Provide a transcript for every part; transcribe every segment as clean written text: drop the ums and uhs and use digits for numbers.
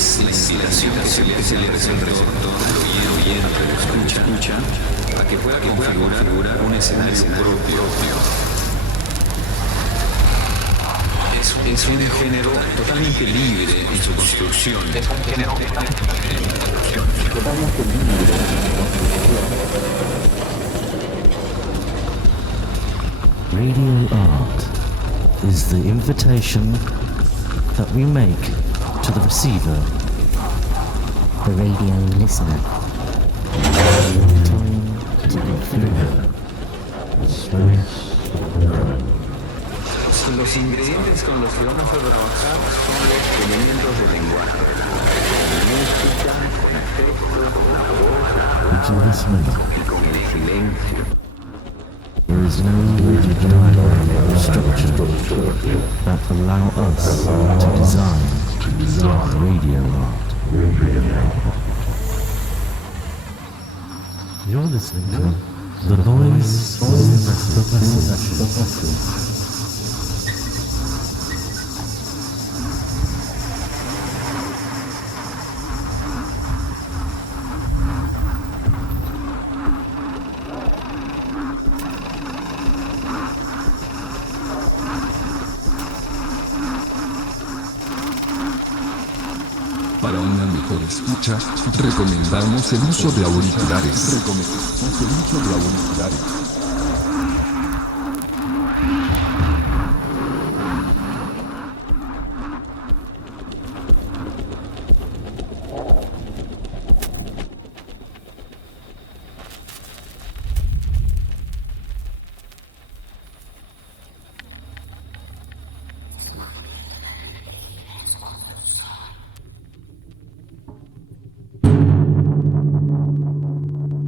es la invitación que se le presenta al oyente que escucha a que pueda configurar un escenario propio. Es un género totalmente libre en su construcción. Radio art is the invitation that we make to the receiver, the radio listener. Time to be free. Los ingredientes con los que vamos a trabajar son los elementos del lenguaje. Música, con efectos, con la voz, y con el silencio. There is no rigid dialogue or structure that allow us to design radio art. You're listening to the noise of the vessel. Para una mejor escucha, recomendamos el uso de auriculares.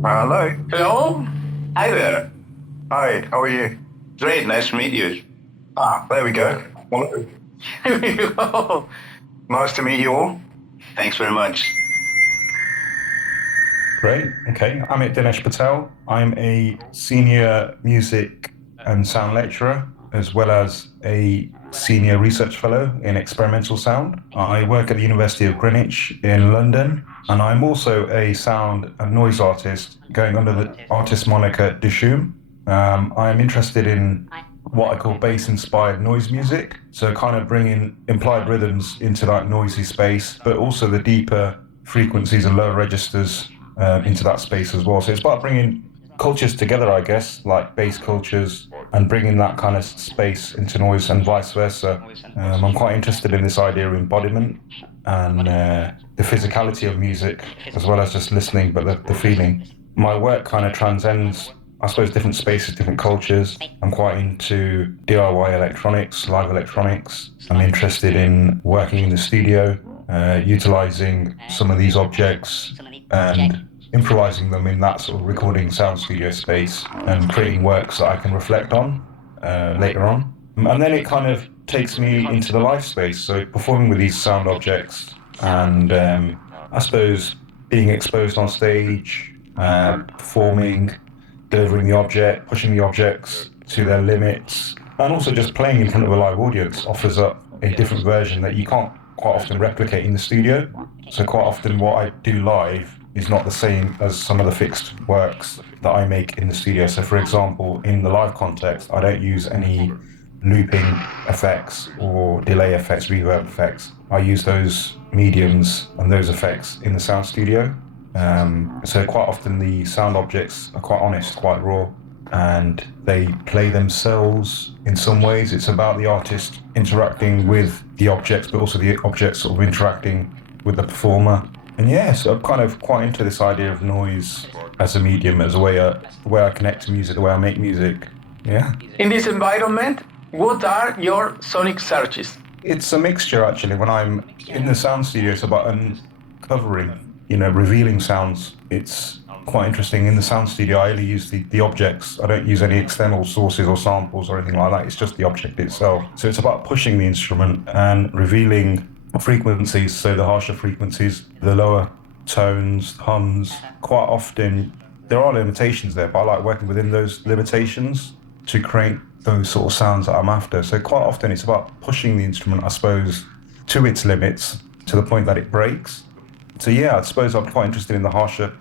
Hello. Hello? Hi there. Hi, how are you? Great, nice to meet you. There we go. Hello. Oh, Nice to meet you all. thanks very much. Great. Okay. AMIT Dinesh Patel. I'm a senior music and sound lecturer, as well as a senior research fellow in experimental sound. I work at the University of Greenwich in London, and I'm also a sound and noise artist going under the artist moniker DUSHUME. I'm interested in what I call bass-inspired noise music, so kind of bringing implied rhythms into that noisy space, but also the deeper frequencies and lower registers into that space as well. So it's about bringing cultures together, I guess, like bass cultures, and bringing that kind of space into noise and vice versa. I'm quite interested in this idea of embodiment and the physicality of music, as well as just listening, but the feeling. My work kind of transcends, I suppose, different spaces, different cultures. I'm quite into DIY electronics, live electronics. I'm interested in working in the studio, utilizing some of these objects and improvising them in that sort of recording sound studio space and creating works that I can reflect on later on. And then it kind of takes me into the live space, so performing with these sound objects and I suppose being exposed on stage, performing, delivering the object, pushing the objects to their limits, and also just playing in front of a live audience offers up a different version that you can't quite often replicate in the studio. So quite often what I do live is not the same as some of the fixed works that I make in the studio. So for example, in the live context, I don't use any looping effects or delay effects, reverb effects. I use those mediums and those effects in the sound studio. So quite often the sound objects are quite honest, quite raw, and they play themselves in some ways. It's about the artist interacting with the objects, but also the objects sort of interacting with the performer. And yeah, so I'm kind of quite into this idea of noise as a medium, as a way I connect to music, the way I make music. Yeah. In this environment, what are your sonic searches? It's a mixture, actually. When I'm in the sound studio, it's about uncovering, revealing sounds. It's quite interesting. In the sound studio, I only use the objects. I don't use any external sources or samples or anything like that. It's just the object itself. So it's about pushing the instrument and revealing frequencies, so the harsher frequencies, the lower tones, hums. Quite often, there are limitations there, but I like working within those limitations to create those sort of sounds that I'm after. So quite often it's about pushing the instrument, I suppose, to its limits to the point that it breaks. So yeah, I suppose I'm quite interested in the harsher,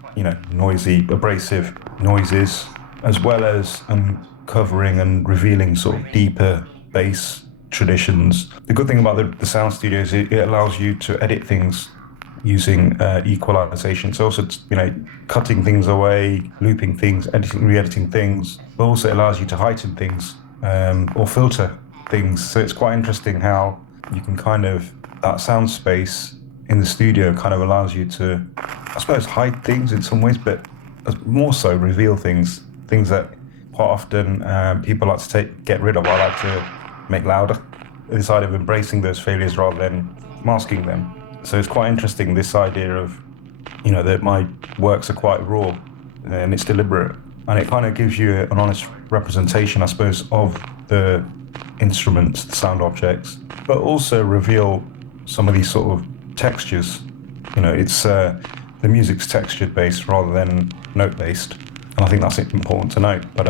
noisy, abrasive noises, as well as uncovering and revealing sort of deeper bass traditions. The good thing about the sound studio is it allows you to edit things using equalization. So also, cutting things away, looping things, editing, re-editing things, but also allows you to heighten things or filter things. So it's quite interesting how you can that sound space in the studio kind of allows you to, I suppose, hide things in some ways, but more so reveal things that quite often people like to get rid of. I like to make louder. This idea of embracing those failures rather than masking them. So it's quite interesting, this idea of, that my works are quite raw and it's deliberate. And it kind of gives you an honest representation, I suppose, of the instruments, the sound objects, but also reveal some of these sort of textures. It's the music's textured based rather than note based. And I think that's important to note. But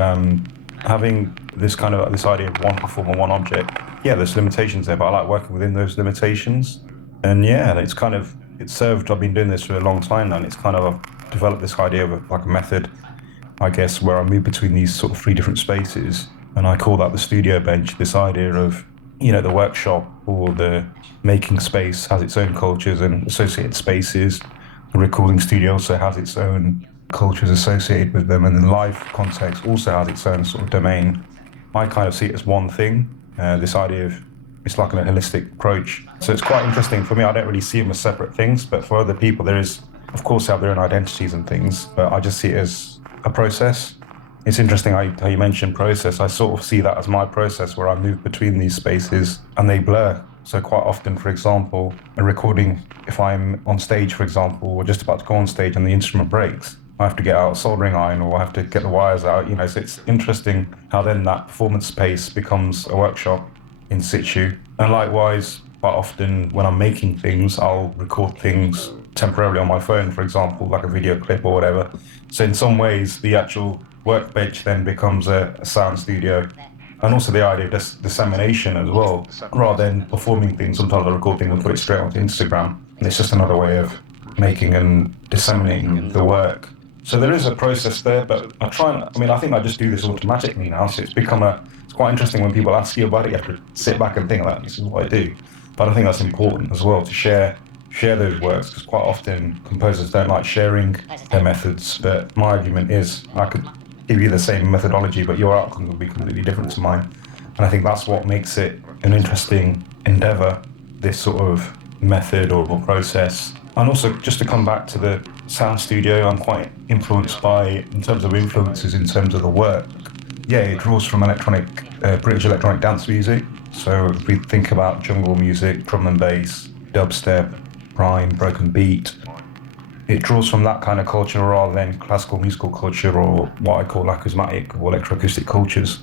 having this idea of one performer, one object, yeah, there's limitations there, but I like working within those limitations. And yeah, it's served, I've been doing this for a long time now, and it's I've developed this idea of a method, I guess, where I move between these sort of three different spaces. And I call that the studio bench, this idea of, the workshop or the making space has its own cultures and associated spaces. The recording studio also has its own cultures associated with them, and the live context also has its own sort of domain. I kind of see it as one thing, this idea of it's like a holistic approach. So it's quite interesting for me. I don't really see them as separate things, but for other people, there is, of course, they have their own identities and things, but I just see it as a process. It's interesting how you mentioned process. I sort of see that as my process where I move between these spaces and they blur. So quite often, for example, a recording, if I'm on stage, for example, or just about to go on stage and the instrument breaks, I have to get out a soldering iron or I have to get the wires out, so it's interesting how then that performance space becomes a workshop in situ. And likewise, quite often when I'm making things, I'll record things temporarily on my phone, for example, like a video clip or whatever. So in some ways, the actual workbench then becomes a sound studio. And also the idea of dissemination as well, rather than performing things. Sometimes I record things and put it straight onto Instagram. And it's just another way of making and disseminating the work. So there is a process there, but I think I just do this automatically now. So it's quite interesting when people ask you about it. You have to sit back and think, this is what I do. But I think that's important as well, to share those works, because quite often composers don't like sharing their methods. But my argument is I could give you the same methodology, but your outcome will be completely different to mine. And I think that's what makes it an interesting endeavor, this sort of method or process. And also, just to come back to the sound studio, I'm quite influenced by, in terms of influences, in terms of the work. Yeah, it draws from British electronic dance music. So if we think about jungle music, drum and bass, dubstep, rhyme, broken beat, it draws from that kind of culture rather than classical musical culture or what I call acousmatic or electroacoustic cultures.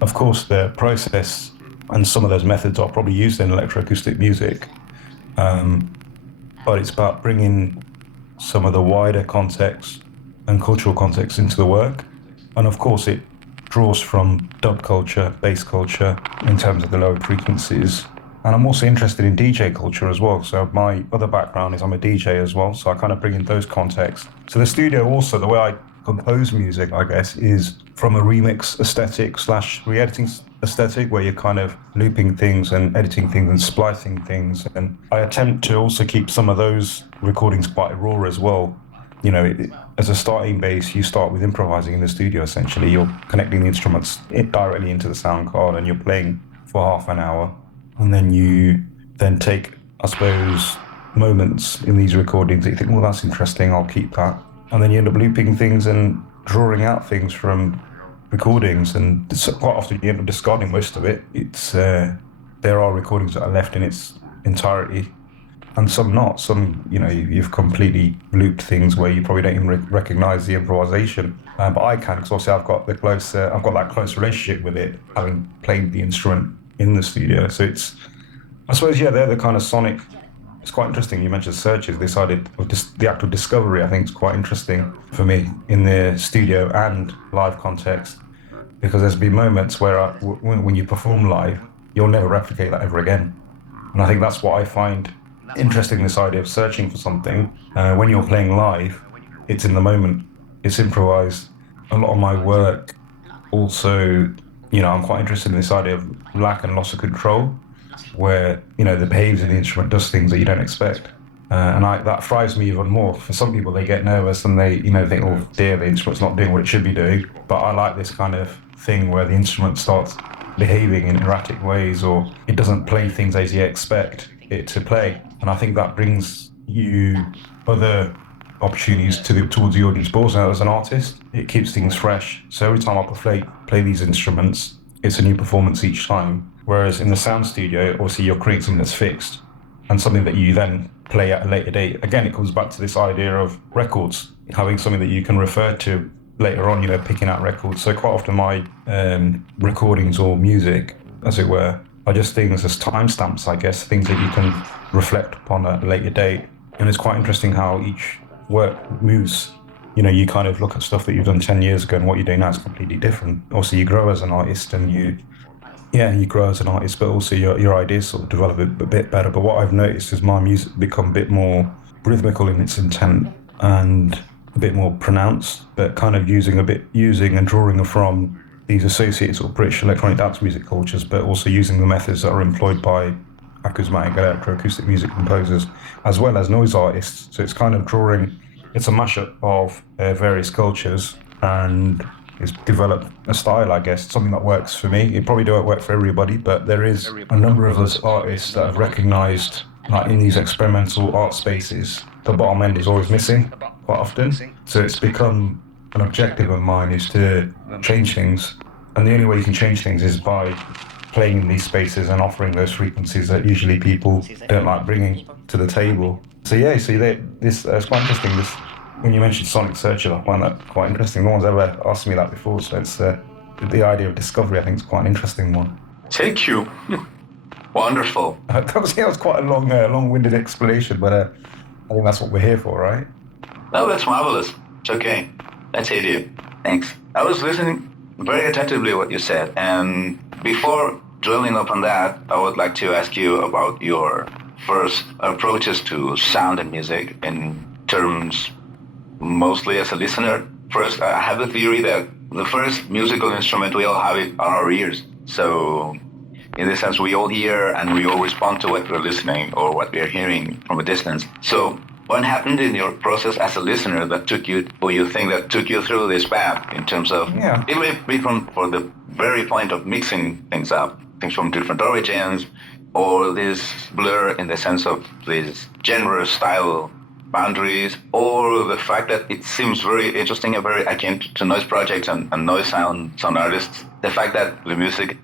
Of course, the process and some of those methods are probably used in electroacoustic music, but it's about bringing some of the wider context and cultural context into the work. And of course, it draws from dub culture, bass culture, in terms of the lower frequencies. And I'm also interested in DJ culture as well. So my other background is I'm a DJ as well. So I kind of bring in those contexts. So the studio also, the way I compose music, I guess, is from a remix aesthetic / re-editing aesthetic, where you're kind of looping things and editing things and splicing things. And I attempt to also keep some of those recordings quite raw as well. As a starting base, you start with improvising in the studio, essentially. You're connecting the instruments directly into the sound card and you're playing for half an hour. And then you take, I suppose, moments in these recordings that you think, well, that's interesting, I'll keep that. And then you end up looping things and drawing out things from recordings, and quite often you end up discarding most of it. There are recordings that are left in its entirety, and some not. Some, you've completely looped things where you probably don't even recognize the improvisation. But I can, because obviously I've got that close relationship with it, having played the instrument in the studio. So I suppose, they're the kind of sonic. It's quite interesting. You mentioned searches. This idea of the act of discovery, I think, is quite interesting for me in the studio and live context, because there's been moments where when you perform live, you'll never replicate that ever again. And I think that's what I find interested in this idea of searching for something. When you're playing live, it's in the moment, it's improvised. A lot of my work also, I'm quite interested in this idea of lack and loss of control, where, the behavior of the instrument does things that you don't expect. And that thrives me even more. For some people, they get nervous and they, think, oh dear, the instrument's not doing what it should be doing. But I like this kind of thing where the instrument starts behaving in erratic ways, or it doesn't play things as you expect it to play. And I think that brings you other opportunities towards the audience. But also as an artist, it keeps things fresh. So every time I play these instruments, it's a new performance each time. Whereas in the sound studio, obviously you're creating something that's fixed and something that you then play at a later date. Again, it comes back to this idea of records, having something that you can refer to later on, picking out records. So quite often my recordings or music, as it were, are just things as timestamps, I guess, things that you can reflect upon at a later date. And it's quite interesting how each work moves. You kind of look at stuff that you've done 10 years ago and what you're doing now is completely different. Also, you grow as an artist and you grow as an artist, but also your ideas sort of develop a bit better. But what I've noticed is my music become a bit more rhythmical in its intent and a bit more pronounced, but kind of using and drawing from these associated sort of British electronic dance music cultures, but also using the methods that are employed by acousmatic electroacoustic music composers, as well as noise artists. So it's kind of it's a mashup of various cultures, and it's developed a style, I guess, something that works for me. It probably don't work for everybody, but there is a number of us artists that have recognized, like in these experimental art spaces, the bottom end is always missing quite often. So it's become an objective of mine is to change things. And the only way you can change things is by playing in these spaces and offering those frequencies that usually people don't like bringing to the table. So it's quite interesting. When you mentioned sonic searches, I find that quite interesting. No one's ever asked me that before, so it's the idea of discovery, I think, is quite an interesting one. Thank you. Wonderful. That was quite a long-winded explanation, but I think that's what we're here for, right? Oh, that's marvelous. It's okay. That's it. Thanks. I was listening very attentively what you said, and before dwelling upon that, I would like to ask you about your first approaches to sound and music in terms mostly as a listener. First, I have the theory that the first musical instrument we all have it on our ears. So in this sense, we all hear and we all respond to what we're listening or what we're hearing from a distance. So what happened in your process as a listener that took you through this path in terms of, it may be for the very point of mixing things up, things from different origins, or this blur in the sense of these genre style boundaries, or the fact that it seems very interesting and very akin to noise projects and noise sound artists, the fact that the music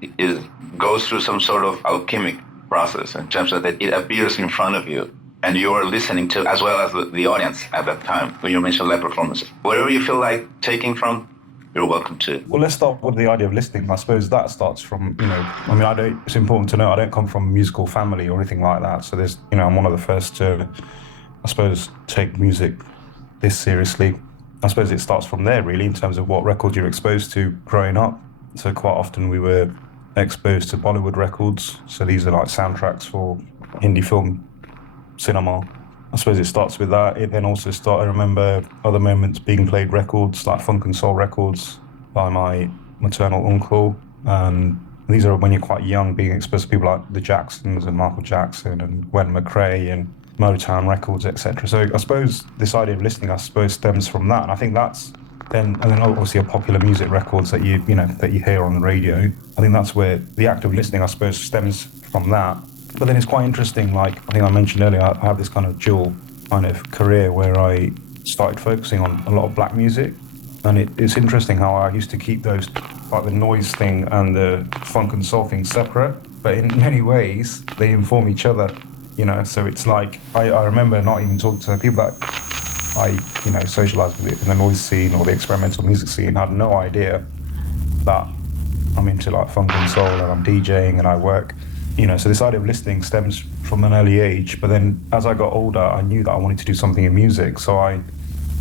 goes through some sort of alchemic process in terms of that it appears in front of you and you are listening to, as well as the audience at that time when you mention live performances. Wherever you feel like taking from, you're welcome to. Well, let's start with the idea of listening. I suppose that starts from, it's important to know I don't come from a musical family or anything like that. So there's, I'm one of the first to, I suppose, take music this seriously. I suppose it starts from there, really, in terms of what records you're exposed to growing up. So quite often we were exposed to Bollywood records. So these are like soundtracks for Hindi film, cinema. I suppose it starts with that. It then also I remember other moments being played records, like funk and soul records by my maternal uncle. These are when you're quite young, being exposed to people like the Jacksons and Michael Jackson and Gwen McRae and Motown records, etc. So I suppose this idea of listening, stems from that. And I think that's and then obviously popular music records that you hear on the radio. I think that's where the act of listening, I suppose, stems from that. But then it's quite interesting, like I think I mentioned earlier, I have this kind of dual kind of career where I started focusing on a lot of black music. And it's interesting how I used to keep those, like the noise thing and the funk and soul thing separate. But in many ways, they inform each other, So it's like, I remember not even talking to people that I, socialized with in the noise scene or the experimental music scene, had no idea that I'm into like funk and soul and I'm DJing and I work. So this idea of listening stems from an early age, but then as I got older, I knew that I wanted to do something in music. So I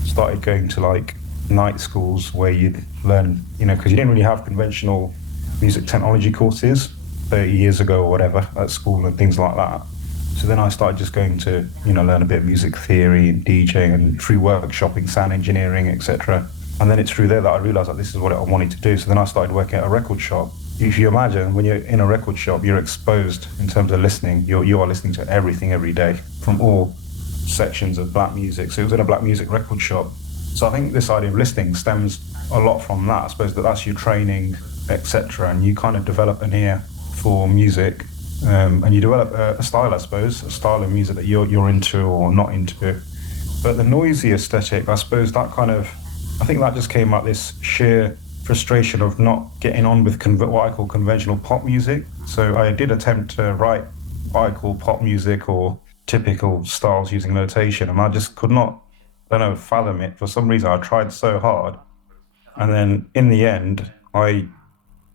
started going to like night schools where you'd learn, because you didn't really have conventional music technology courses 30 years ago or whatever at school and things like that. So then I started just going to, learn a bit of music theory and DJing and through workshopping, sound engineering, etc. And then it's through there that I realized that this is what I wanted to do. So then I started working at a record shop. If you imagine, when you're in a record shop, you're exposed in terms of listening. You are listening to everything every day from all sections of black music. So it was in a black music record shop. So I think this idea of listening stems a lot from that. I suppose that's your training, etc. And you kind of develop an ear for music, and you develop a style, I suppose, a style of music that you're into or not into. But the noisy aesthetic, I suppose I think that just came out this sheer frustration of not getting on with what I call conventional pop music. So I did attempt to write what I call pop music or typical styles using notation, and I just could not, fathom it. For some reason, I tried so hard. And then in the end, I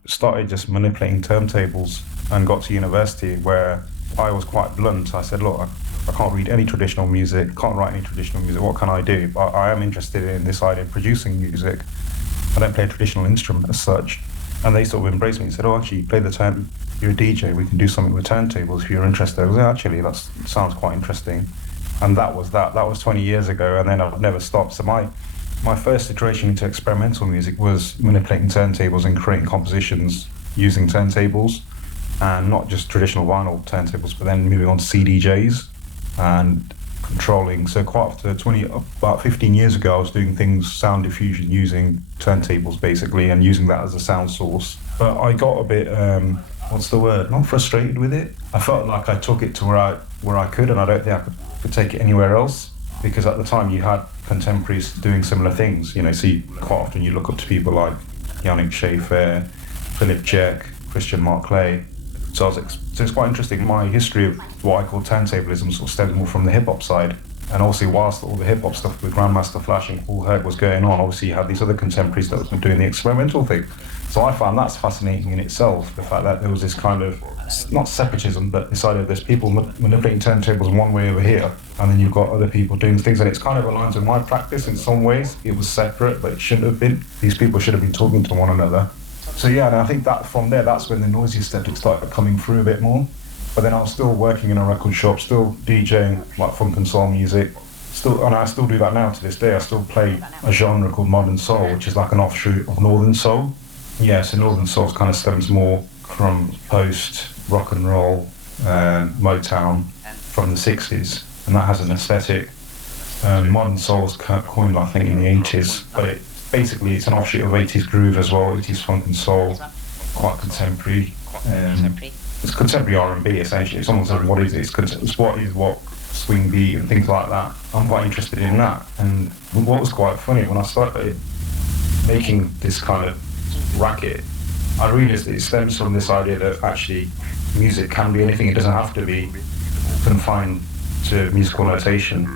started just manipulating turntables and got to university where I was quite blunt. I said, look, I can't read any traditional music, can't write any traditional music, what can I do? But I am interested in this idea of producing music. I don't play a traditional instrument as such. And they sort of embraced me and said, actually, you play the you're a DJ, we can do something with turntables if you're interested. I was like, actually, that sounds quite interesting. And that was 20 years ago, and then I've never stopped. So my first iteration into experimental music was manipulating turntables and creating compositions using turntables, and not just traditional vinyl turntables, but then moving on to CDJs and controlling. So about 15 years ago, I was doing sound diffusion using turntables basically, and using that as a sound source. But I got a bit, not frustrated with it. I felt like I took it to where I could, and I don't think I could take it anywhere else, because at the time you had contemporaries doing similar things. So quite often you look up to people like Yannick Schaefer, Philip Jack, Christian Mark Clay. So it's quite interesting. My history of what I call turntablism sort of stems more from the hip hop side. And obviously, whilst all the hip hop stuff with Grandmaster Flash and Cool Herc was going on, obviously you had these other contemporaries that were doing the experimental thing. So I found that's fascinating in itself, the fact that there was this kind of, not separatism, but this idea of there's people manipulating turntables one way over here, and then you've got other people doing things, and it's kind of aligns with my practice in some ways. It was separate, but it shouldn't have been. These people should have been talking to one another. So yeah, and I think that from there, that's when the noisy aesthetic started coming through a bit more. But then I was still working in a record shop, still DJing like funk and soul music. And I still do that now to this day. I still play a genre called modern soul, which is like an offshoot of northern soul. Yeah, so northern soul kind of stems more from post rock and roll, Motown from the 60s, and that has an aesthetic. Modern soul was coined, I think, in the 80s, but it's an offshoot of 80s groove as well, 80s funk and soul, quite contemporary. It's contemporary R&B essentially. If someone says what is it, it's what swing beat and things like that. I'm quite interested in that. And what was quite funny, when I started making this kind of racket, I realized that it stems from this idea that actually music can be anything. It doesn't have to be confined to musical notation.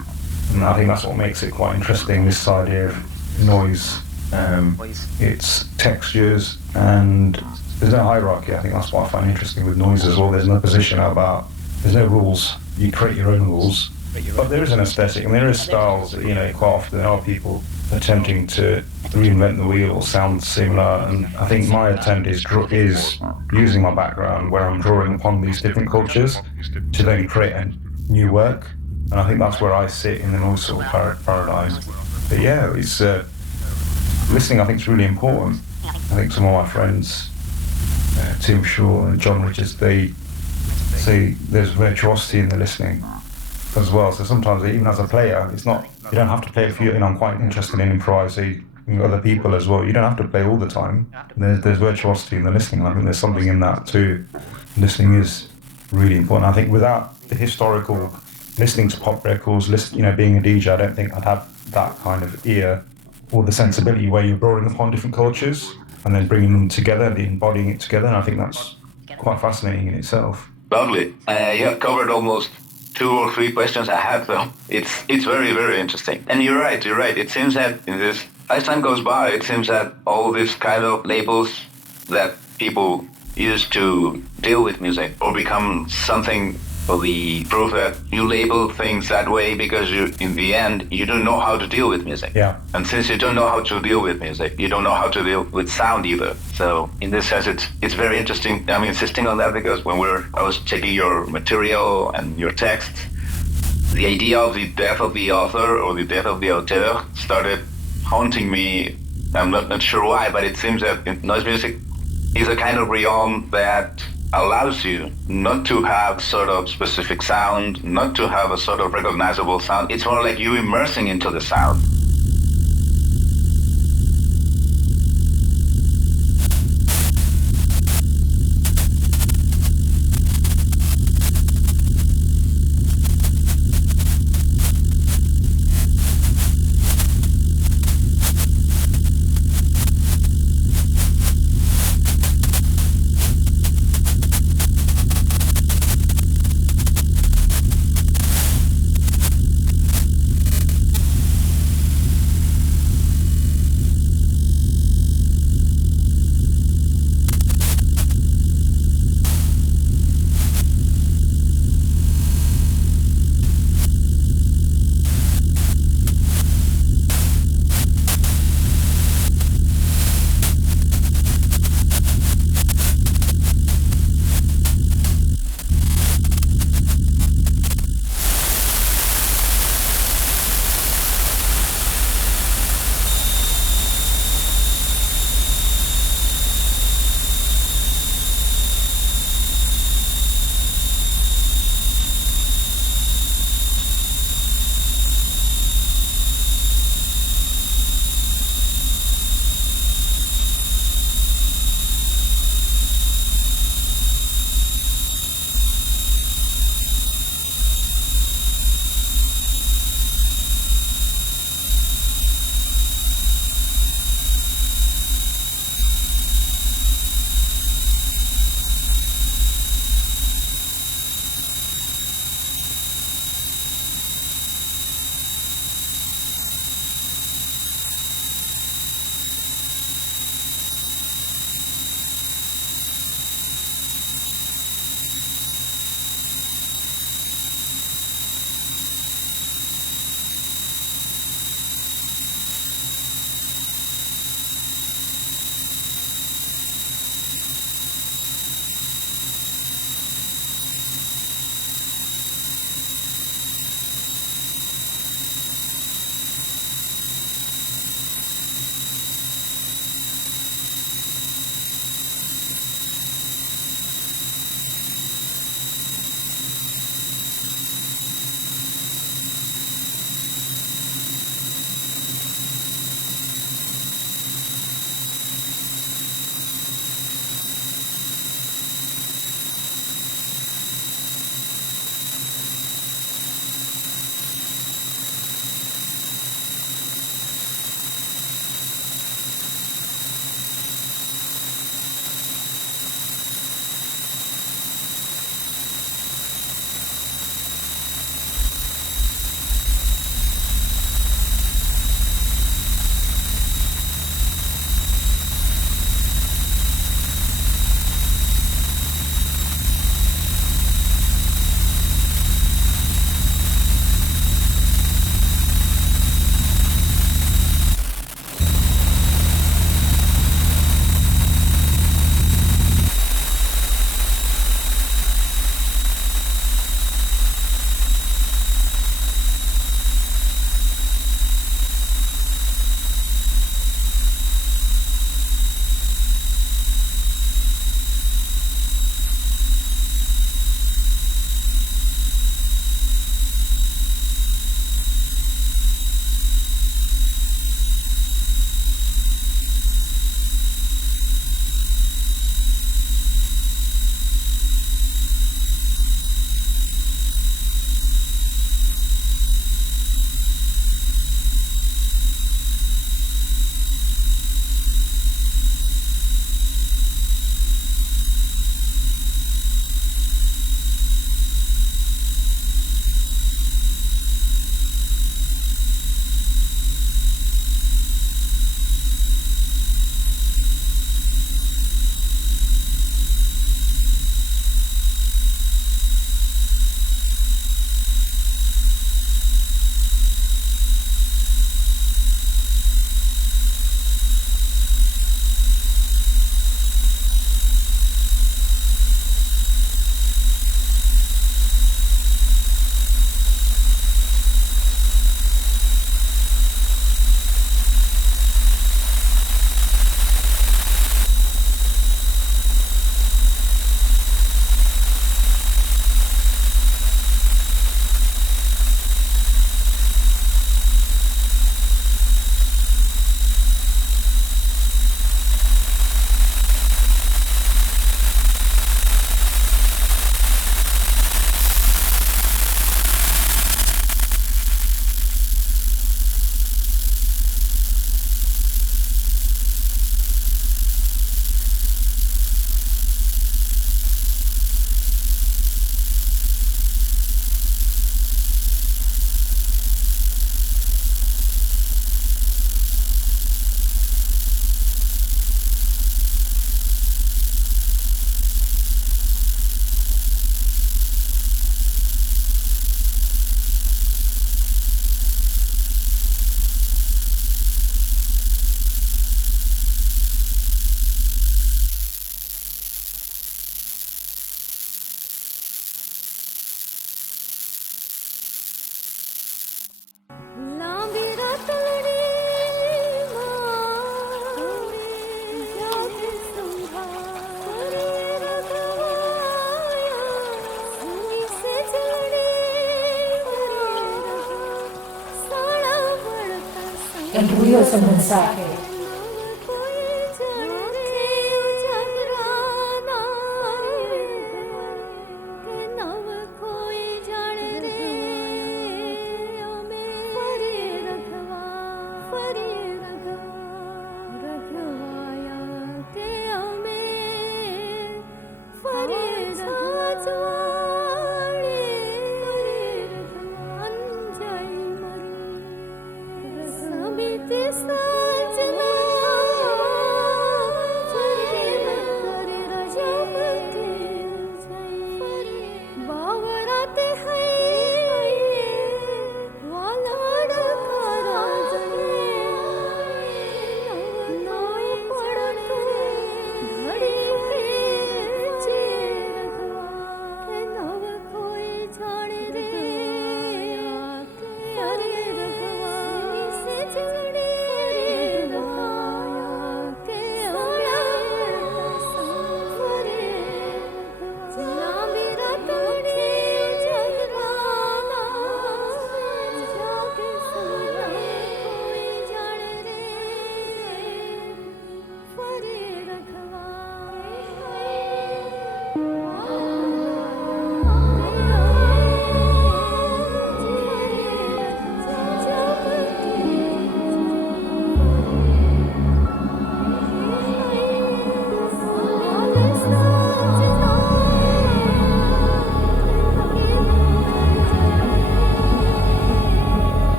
And I think that's what makes it quite interesting, this idea of noise, its textures, and there's no hierarchy. I think that's what I find interesting with noise as well. There's no position there's no rules. You create your own rules. But there is an aesthetic, and there is styles that, quite often there are people attempting to reinvent the wheel or sound similar. And I think my attempt is using my background where I'm drawing upon these different cultures to then create a new work. And I think that's where I sit in the noise sort of paradigm. But yeah, it's listening, I think, is really important. I think some of my friends, Tim Shaw and John Richards, they say there's virtuosity in the listening as well. So sometimes, even as a player, it's not, you don't have to play a few, I'm quite interested in improvising other people as well. You don't have to play all the time. There's virtuosity in the listening. I think there's something in that too. Listening is really important. I think without the historical listening to pop records, being a DJ, I don't think I'd have that kind of ear or the sensibility where you're drawing upon different cultures and then bringing them together and embodying it together. And I think that's quite fascinating in itself. Lovely. You have covered almost 2 or 3 questions I had, though. It's very, very interesting. And you're right. It seems that as time goes by, it seems that all these kind of labels that people use to deal with music or become something for the proof that you label things that way because you, in the end, you don't know how to deal with music. Yeah. And since you don't know how to deal with music, you don't know how to deal with sound either. So in this sense, it's very interesting. I'm insisting on that because when I was checking your material and your text, the idea of the death of the author or the death of the auteur started haunting me. I'm not sure why, but it seems that noise music is a kind of realm that allows you not to have sort of specific sound, not to have a sort of recognizable sound. It's more like you immersing into the sound. el curioso mensaje. This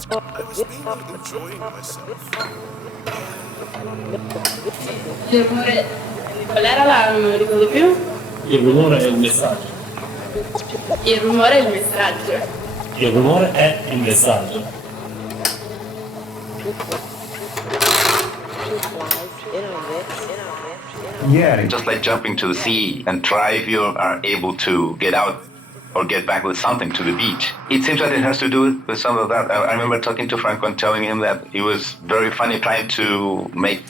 Il rumore, qual era la, non me lo ricordo più? Il rumore è il messaggio. Il rumore è il messaggio. Il rumore è il messaggio. Yeah. Just like jumping to the sea and try if you are able to get out or get back with something to the beach. It seems that it has to do with some of that. I remember talking to Franco and telling him that it was very funny trying to make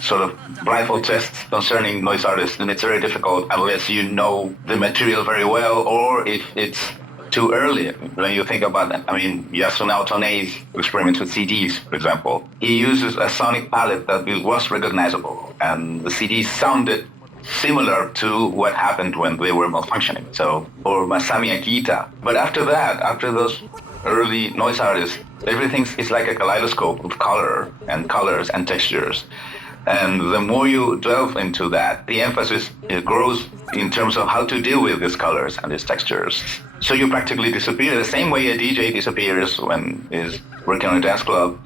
sort of blindfold tests concerning noise artists, and it's very difficult unless you know the material very well, or if it's too early when you think about that. I mean, Yasunao Tone's experiments with CDs, for example. He uses a sonic palette that was recognizable, and the CDs sounded similar to what happened when they were malfunctioning. So, or Masami Akita. But after that, after those early noise artists, everything is like a kaleidoscope of color and colors and textures. And the more you delve into that, the emphasis grows in terms of how to deal with these colors and these textures. So you practically disappear the same way a DJ disappears when he's working on a dance club,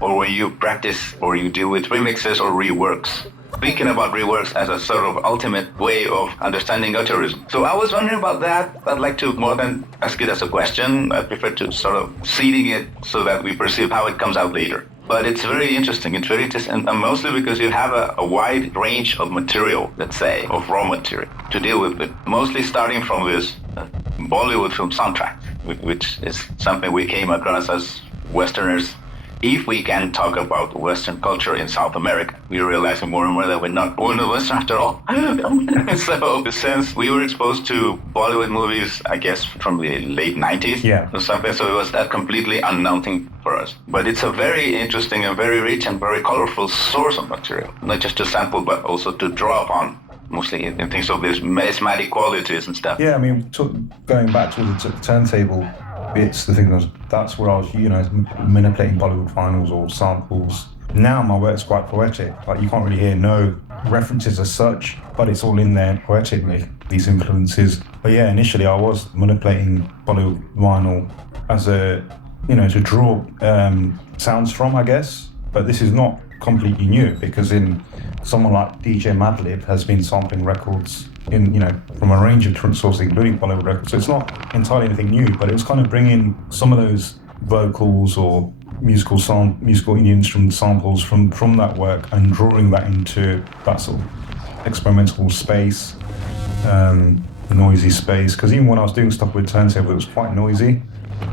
or when you practice or you deal with remixes or reworks. Thinking about reworks as a sort of ultimate way of understanding auteurism. So I was wondering about that. I'd like to, more than ask it as a question, I prefer to sort of seeding it so that we perceive how it comes out later. But it's very interesting. It's very interesting, and mostly because you have a wide range of material, let's say, of raw material to deal with. But mostly starting from this Bollywood film soundtrack, which is something we came across as Westerners. If we can talk about Western culture in South America, we're realizing more and more that we're not born of Western after all. So since we were exposed to Bollywood movies, I guess from the late 90s or something, so it was that completely unknown thing for us. But it's a very interesting and very rich and very colorful source of material, not just to sample, but also to draw upon, mostly in things of these mesmatic qualities and stuff. Yeah, I mean, going back to the turntable bits, the thing was, that's where I was, manipulating Bollywood finals or samples. Now my work's quite poetic. Like, you can't really hear no references as such, but it's all in there poetically, these influences. But yeah, initially I was manipulating Bollywood vinyl as a, to draw sounds from, I guess. But this is not completely new, because in someone like DJ Madlib has been sampling records from a range of different sources, including Bollywood records. So it's not entirely anything new, but it was kind of bringing some of those vocals or musical Indian instrument samples from that work and drawing that into that sort of experimental space, noisy space. Because even when I was doing stuff with turntable, it was quite noisy.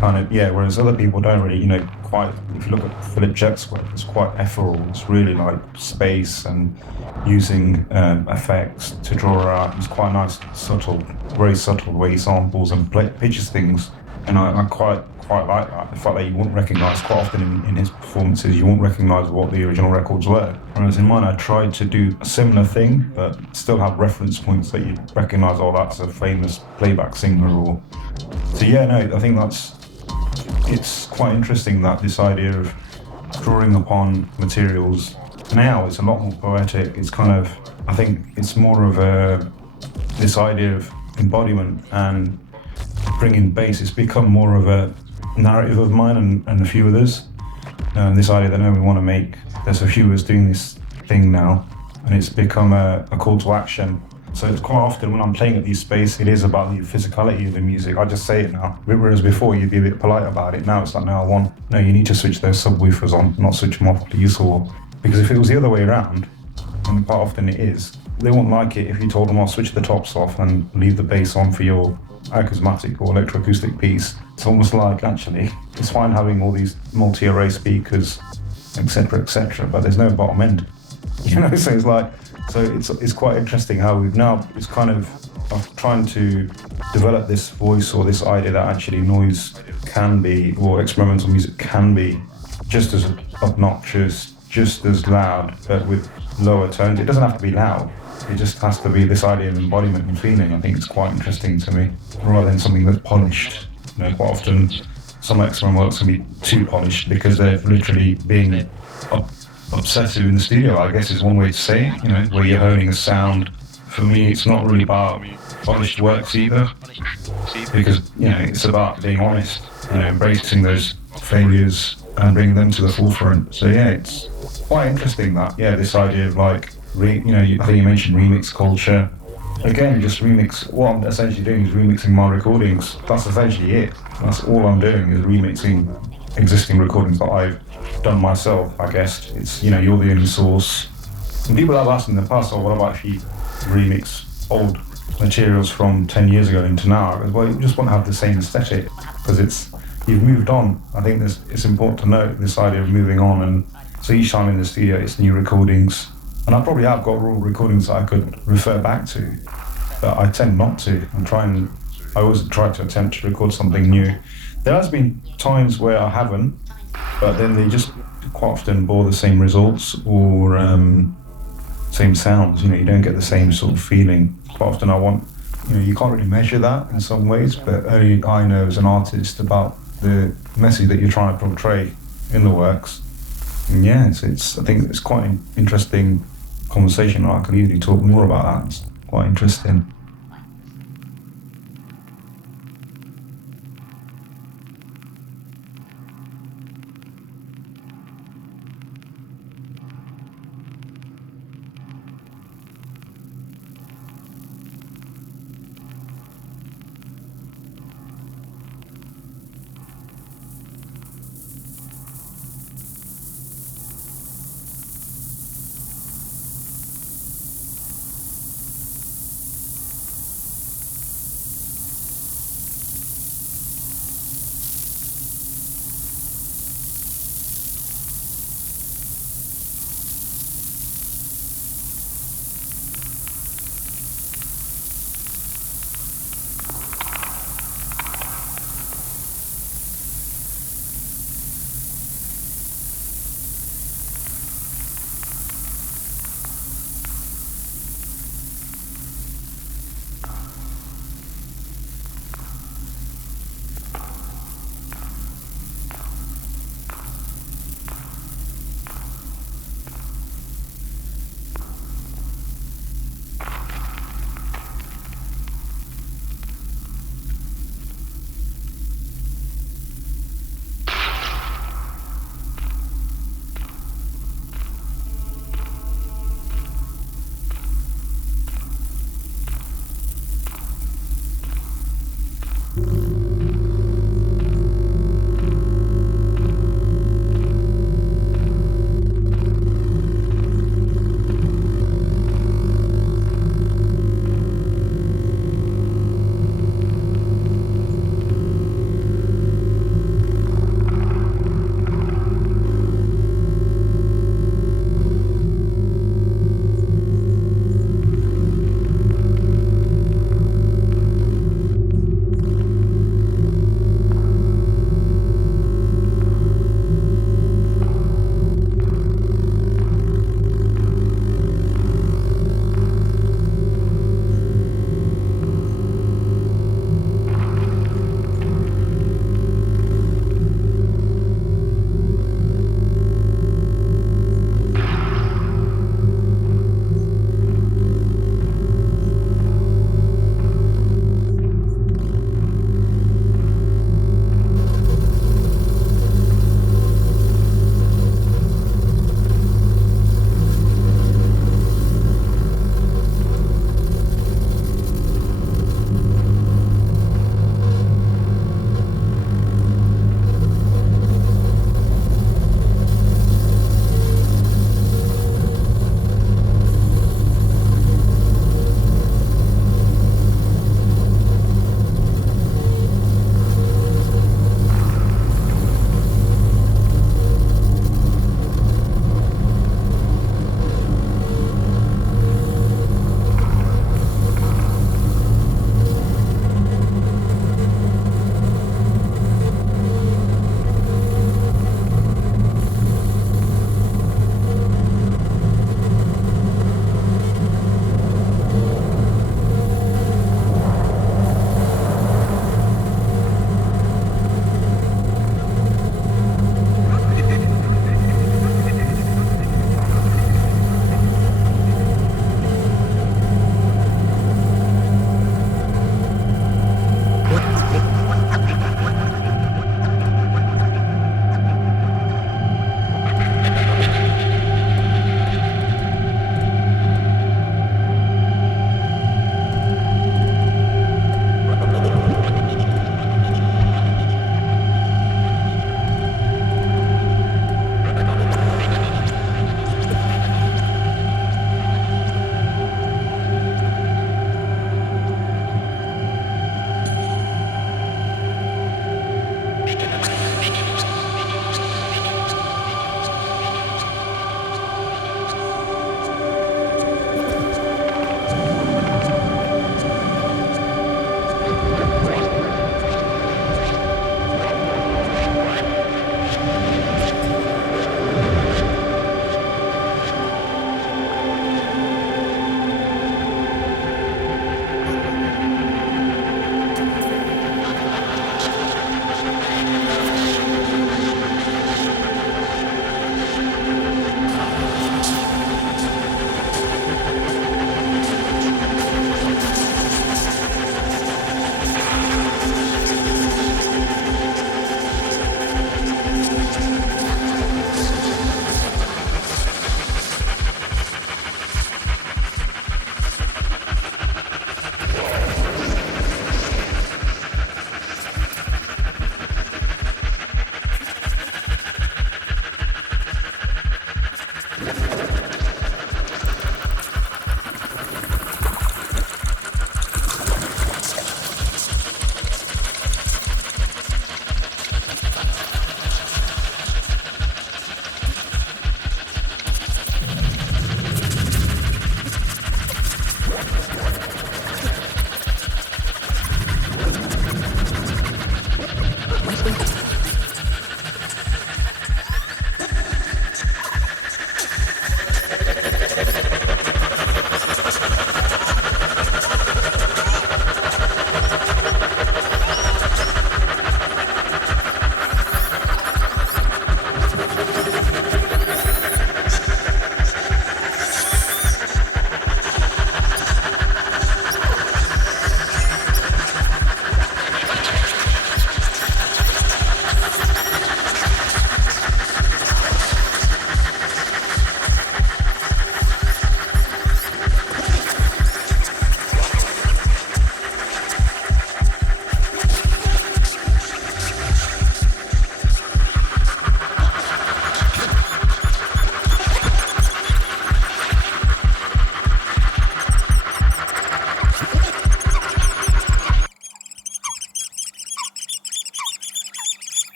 Whereas other people don't really, quite, if you look at Philip Jack's work, it's quite ethereal. It's really like space and using effects to draw out. It's quite nice, very subtle way he samples and pitches things. And I quite like that. The fact that you won't recognise, quite often in his performances, you won't recognise what the original records were. Whereas in mine, I tried to do a similar thing, but still have reference points that you recognise, oh, that's a famous playback singer, or... So yeah, no, I think it's quite interesting that this idea of drawing upon materials now is a lot more poetic. It's kind of, I think it's more of this idea of embodiment and bringing bass. It's become more of a narrative of mine and a few others. This idea that we want to make, there's a few of us doing this thing now, and it's become a call to action. So it's quite often when I'm playing at these spaces, it is about the physicality of the music. I just say it now. Whereas before you'd be a bit polite about it. Now it's like, you need to switch those subwoofers on, not switch them off, please. Because if it was the other way around, and quite often it is, they won't like it if you told them, I'll switch the tops off and leave the bass on for your acousmatic or electroacoustic piece. It's almost like, actually, it's fine having all these multi-array speakers, etc., but there's no bottom end. So it's like, so it's quite interesting how we've now, it's kind of trying to develop this voice or this idea that actually noise can be, or experimental music can be just as obnoxious, just as loud, but with lower tones. It doesn't have to be loud. It just has to be this idea of embodiment and feeling. I think it's quite interesting to me, rather than something that's polished. Quite often some experimental works can be too polished because they're literally being obsessive in the studio, I guess is one way to say it, where you're honing a sound. For me, it's not really about polished works either, because, it's about being honest, embracing those failures and bring them to the forefront. So yeah, it's quite interesting that, this idea of like, I think you mentioned remix culture. Again, just remix, what I'm essentially doing is remixing my recordings. That's essentially it. That's all I'm doing is remixing existing recordings that I've done myself, I guess. It's, you're the only source. And people have asked in the past, what about if you remix old materials from 10 years ago into now? Well, you just want to have the same aesthetic because you've moved on. I think it's important to note this idea of moving on, and so each time in the studio it's new recordings, and I probably have got raw recordings that I could refer back to, but I tend not to. I always try to attempt to record something new. There has been times where I haven't, but then they just quite often bore the same results or same sounds. You don't get the same sort of feeling. Quite often I want, you can't really measure that in some ways, but only I know as an artist about the message that you're trying to portray in the works. And I think it's quite an interesting conversation. I could easily talk more about that. It's quite interesting.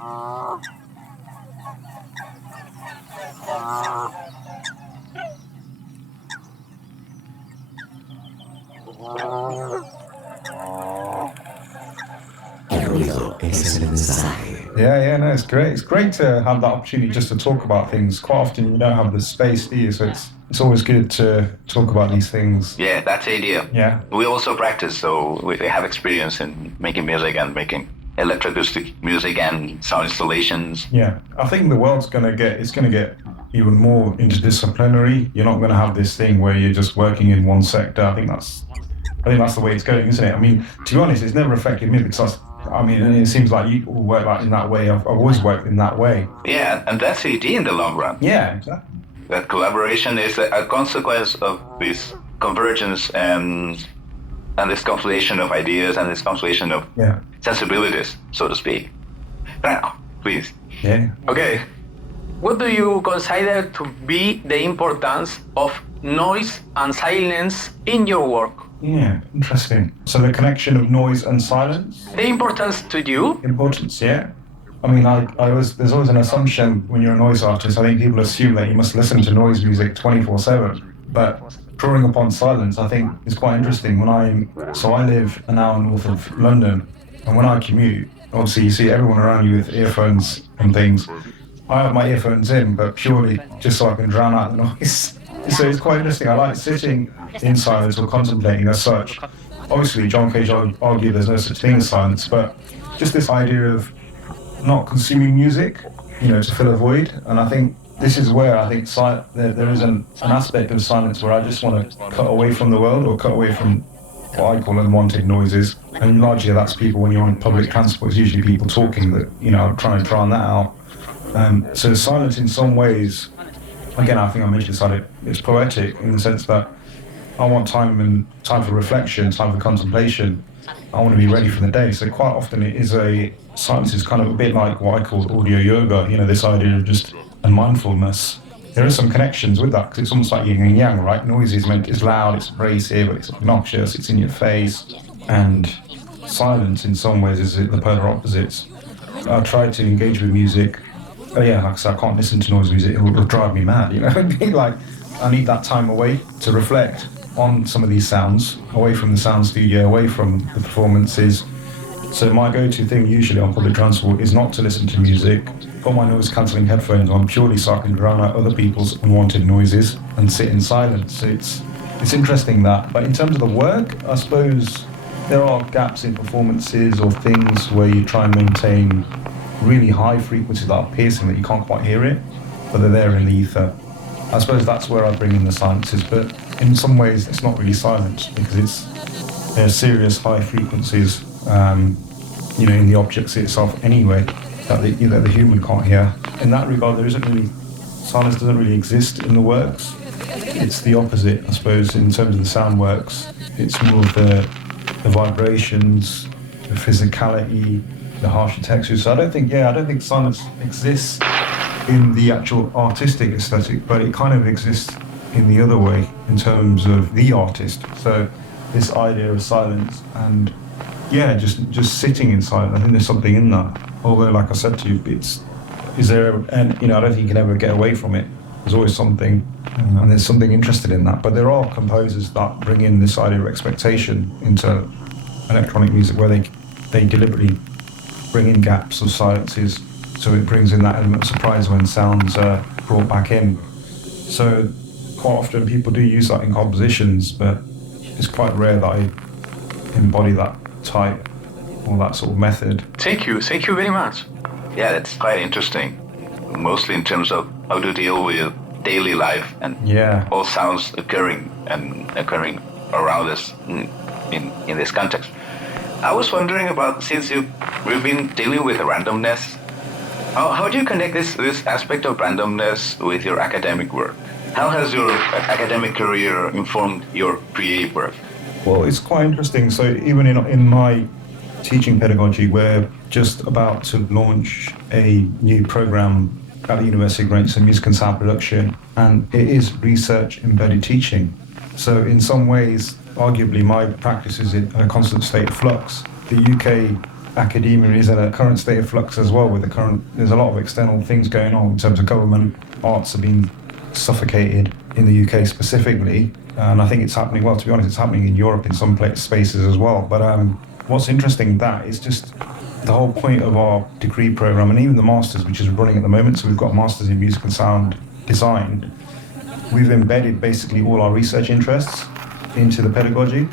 El ruido es el mensaje. Yeah, no, it's great. It's great to have that opportunity just to talk about things. Quite often you don't have the space, do you? So it's always good to talk about these things. Yeah, that's the idea. Yeah. We also practice, so we have experience in making music and making electroacoustic music and sound installations. Yeah, I think the world's gonna get even more interdisciplinary. You're not gonna have this thing where you're just working in one sector. I think that's the way it's going, isn't it? I mean, to be honest, it's never affected me because and it seems like you all work like in that way. I've always worked in that way. Yeah, and that's the idea in the long run. Yeah, exactly. That collaboration is a consequence of this convergence and this conflation of ideas and this conflation of sensibilities, so to speak. Franco, please. Yeah. Okay. What do you consider to be the importance of noise and silence in your work? Yeah, interesting. So the connection of noise and silence? The importance to you? Importance, yeah. I mean, there's always an assumption when you're a noise artist. I think people assume that you must listen to noise music 24/7. But drawing upon silence, I think, is quite interesting. I live an hour north of London, and when I commute, obviously you see everyone around you with earphones and things. I have my earphones in, but purely just so I can drown out the noise. So it's quite interesting. I like sitting in silence or contemplating as such. Obviously, John Cage argued there's no such thing as silence, but just this idea of not consuming music, to fill a void. And I think this is where I think there is an aspect of silence where I just want to cut away from the world or cut away from what I call unwanted noises. And largely that's people when you're on public transport, it's usually people talking that, trying to drown that out. So silence in some ways, again, I think I mentioned silence, it's poetic in the sense that I want time for reflection, time for contemplation. I want to be ready for the day. So quite often silence is kind of a bit like what I call audio yoga, this idea of just a mindfulness. There are some connections with that because it's almost like yin and yang, right? Noise is loud, it's abrasive, it's obnoxious, it's in your face. And silence in some ways is the polar opposites. I try to engage with music. Like I said, I can't listen to noise music, it'll drive me mad, It'd be like, I need that time away to reflect on some of these sounds, away from the sound studio, away from the performances. So my go-to thing usually on public transport is not to listen to music, put my noise-cancelling headphones on purely so I can drown out other people's unwanted noises and sit in silence. It's interesting that, but in terms of the work, I suppose there are gaps in performances or things where you try and maintain really high frequencies that are piercing that you can't quite hear it, but they're there in the ether. I suppose that's where I bring in the silences, but in some ways it's not really silence because there's serious high frequencies, in the objects itself anyway, that the human can't hear. In that regard, silence doesn't really exist in the works. It's the opposite, I suppose, in terms of the sound works. It's more of the vibrations, the physicality, the harsher textures. So I don't think silence exists in the actual artistic aesthetic, but it kind of exists in the other way in terms of the artist. So this idea of silence and just sitting in silence, I think there's something in that. Although, like I said to you, I don't think you can ever get away from it. There's always something, and there's something interested in that. But there are composers that bring in this idea of expectation into electronic music where they deliberately bring in gaps of silences, so it brings in that element of surprise when sounds are brought back in. So quite often people do use that in compositions, but it's quite rare that I embody that type or that sort of method. Thank you very much. Yeah, that's quite interesting, mostly in terms of how to deal with daily life and all sounds occurring around us in this context. I was wondering about, since we've been dealing with randomness, how do you connect this aspect of randomness with your academic work? How has your academic career informed your creative work? Well, it's quite interesting. So even in my teaching pedagogy, we're just about to launch a new program at the University of Greenwich in music and sound production, and it is research-embedded teaching. So in some ways, arguably, my practice is in a constant state of flux. The UK academia is in a current state of flux as well. There's a lot of external things going on in terms of government. Arts are being suffocated in the UK specifically, and I think it's happening. Well, to be honest, it's happening in Europe in some spaces as well. But what's interesting that is just the whole point of our degree program, and even the masters, which is running at the moment. So we've got masters in music and sound design. We've embedded basically all our research interests into the pedagogy.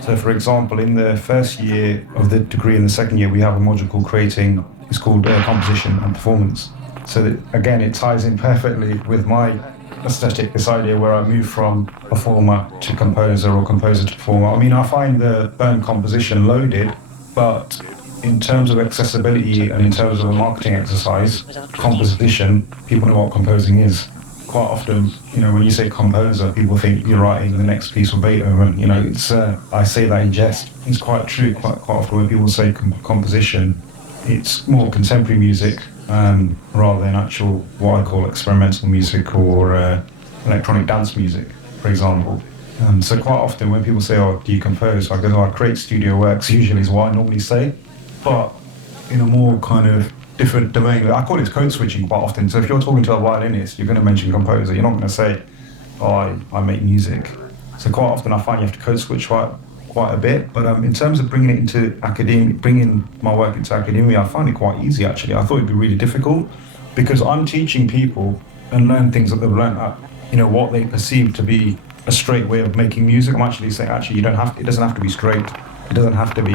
So, for example, in the first year of the degree and the second year, we have a module called creating. It's called composition and performance. So that, again, it ties in perfectly with my aesthetic, this idea where I move from performer to composer or composer to performer. I mean, I find the burn composition loaded, but in terms of accessibility and in terms of a marketing exercise, composition, people know what composing is. Quite often, when you say composer, people think you're writing the next piece of Beethoven. It's I say that in jest. It's quite true. Quite often when people say composition, it's more contemporary music rather than actual what I call experimental music or electronic dance music, for example. So quite often when people say, "Oh, do you compose?" I go, "Oh, I create studio works." Usually is what I normally say, but in a more kind of different domain. I call it code switching quite often. So if you're talking to a violinist, you're going to mention composer. You're not going to say, "Oh, I make music." So quite often I find you have to code switch quite a bit. But in terms of bringing it into academia, bringing my work into academia, I find it quite easy actually. I thought it'd be really difficult because I'm teaching people and learn things that they've learned at, what they perceive to be a straight way of making music. I'm actually saying, actually, it doesn't have to be straight. It doesn't have to be,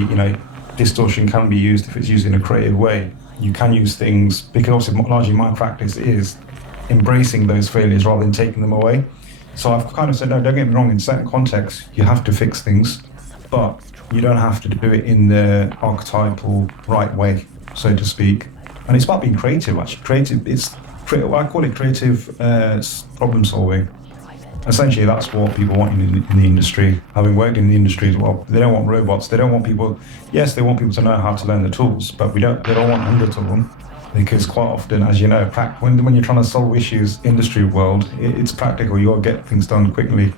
distortion can be used if it's used in a creative way. You can use things, because obviously largely my practice is embracing those failures rather than taking them away. So I've kind of said, no, don't get me wrong, in certain contexts, you have to fix things, but you don't have to do it in the archetypal right way, so to speak. And it's about being creative, actually. I call it creative problem solving. Essentially, that's what people want in the industry. Having worked in the industry as well, they don't want robots. They don't want people. Yes, they want people to know how to learn the tools, but they don't want hundreds of them, because quite often, as you know, when you're trying to solve issues, industry world, it's practical. You got to get things done quickly,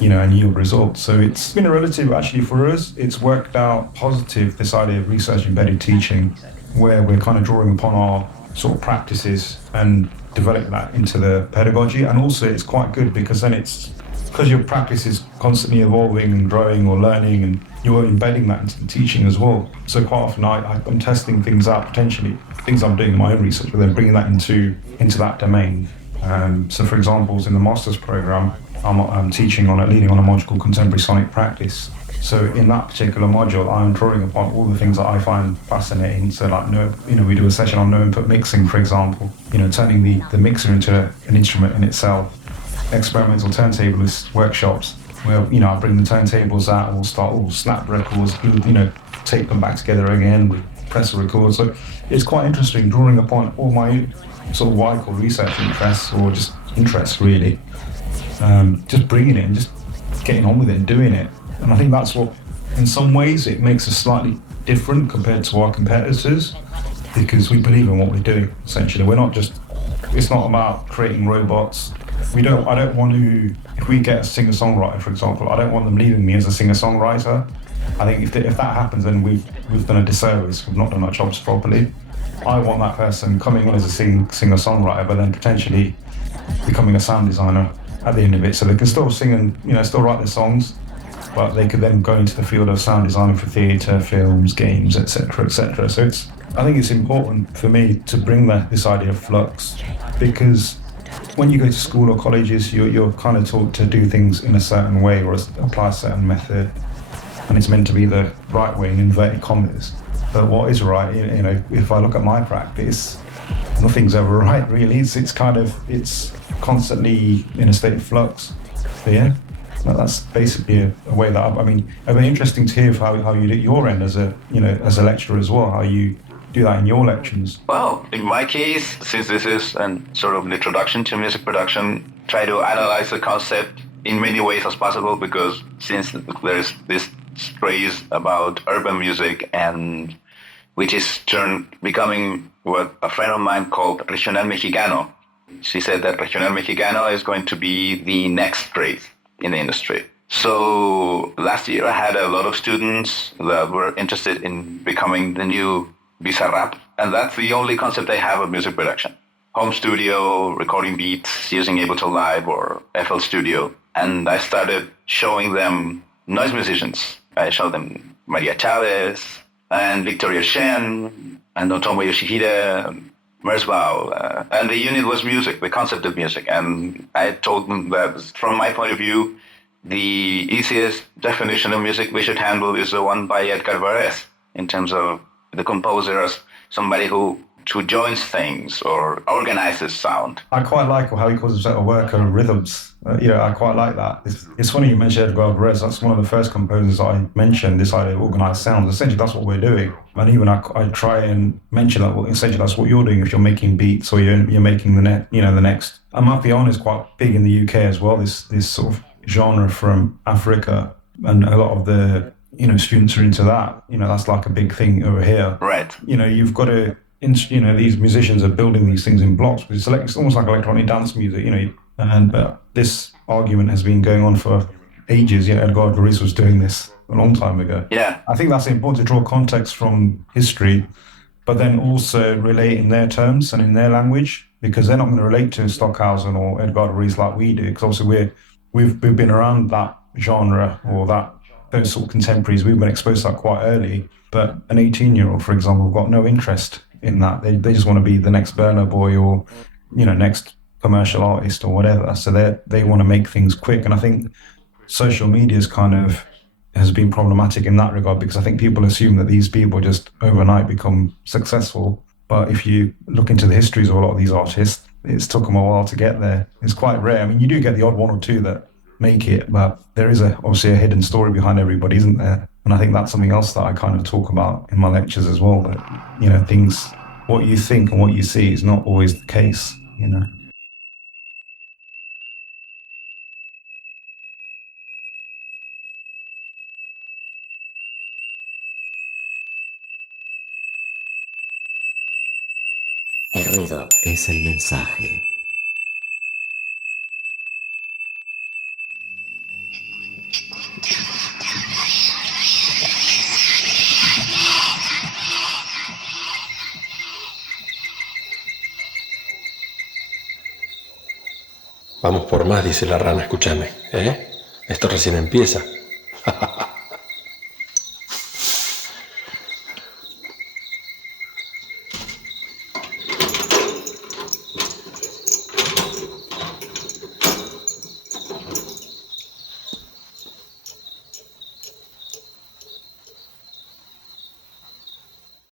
and yield results. So it's been a relative, actually, for us. It's worked out positive. This idea of research embedded teaching, where we're kind of drawing upon our sort of practices and develop that into the pedagogy. And also it's quite good because then because your practice is constantly evolving and growing or learning, and you're embedding that into the teaching as well. So quite often I'm testing things out, potentially things I'm doing in my own research, but then bringing that into that domain. So for example, in the master's program, I'm leading on a module called contemporary sonic practice. So in that particular module, I'm drawing upon all the things that I find fascinating. So like, we do a session on no input mixing, for example, turning the mixer into an instrument in itself. Experimental turntablist workshops where, I bring the turntables out and we'll start all snap records, tape them back together again, we press a record. So it's quite interesting drawing upon all my sort of what I call research interests, or just interests really. Just bringing it and just getting on with it and doing it. And I think that's what, in some ways, it makes us slightly different compared to our competitors, because we believe in what we're doing, essentially. It's not about creating robots. I don't want to, if we get a singer-songwriter, for example, I don't want them leaving me as a singer-songwriter. I think if that happens, then we've done a disservice, we've not done our jobs properly. I want that person coming in as a singer-songwriter, but then potentially becoming a sound designer at the end of it, so they can still sing and, still write their songs, but they could then go into the field of sound design for theatre, films, games, etc., etc. So I think it's important for me to bring this idea of flux, because when you go to school or colleges, you're kind of taught to do things in a certain way or apply a certain method, and it's meant to be the right way in inverted commas. But what is right, if I look at my practice, nothing's ever right really. It's constantly in a state of flux. So yeah. That's basically a way that it'd be interesting to hear how you do at your end as a lecturer as well, how you do that in your lectures. Well, in my case, since this is sort of an introduction to music production, try to analyze the concept in many ways as possible, because since there's this phrase about urban music, and which is becoming what a friend of mine called regional mexicano. She said that regional mexicano is going to be the next craze in the industry. So last year I had a lot of students that were interested in becoming the new Bizarrap, and that's the only concept I have of music production. Home studio, recording beats, using Ableton Live or FL Studio. And I started showing them noise musicians. I showed them Maria Chavez and Victoria Shen and Otomo Yoshihide, Merzbow. And the unit was music, the concept of music. And I told them that from my point of view, the easiest definition of music we should handle is the one by Edgar Varese, in terms of the composer as somebody who joins things or organizes sound. I quite like how he calls himself a worker of rhythms. I quite like that. It's funny you mentioned Edgar Varese. That's one of the first composers I mentioned, this idea of organized sounds. Essentially, that's what we're doing. And even I try and mention that, well, essentially, that's what you're doing if you're making beats or you're making the next. I might be honest, quite big in the UK as well, this sort of genre from Africa. And a lot of the, students are into that. That's like a big thing over here. Right. You've got to... these musicians are building these things in blocks, because it's almost like electronic dance music, but this argument has been going on for ages. Edgar Varese was doing this a long time ago. Yeah. I think that's important to draw context from history, but then also relate in their terms and in their language, because they're not going to relate to Stockhausen or Edgar Varese like we do, because obviously we've been around that genre or those sort of contemporaries. We've been exposed to that quite early, but an 18-year-old, for example, got no interest in that. They just want to be the next Burna Boy or next commercial artist or whatever. So they want to make things quick. And I think social media has been problematic in that regard, because I think people assume that these people just overnight become successful. But if you look into the histories of a lot of these artists, it's took them a while to get there. It's quite rare. I mean, you do get the odd one or two that make it, but there is obviously a hidden story behind everybody, isn't there? And I think that's something else that I kind of talk about in my lectures as well, that, things, what you think and what you see is not always the case, El ruido es el mensaje. Vamos por más, dice la rana, escúchame, ¿eh? Esto recién empieza.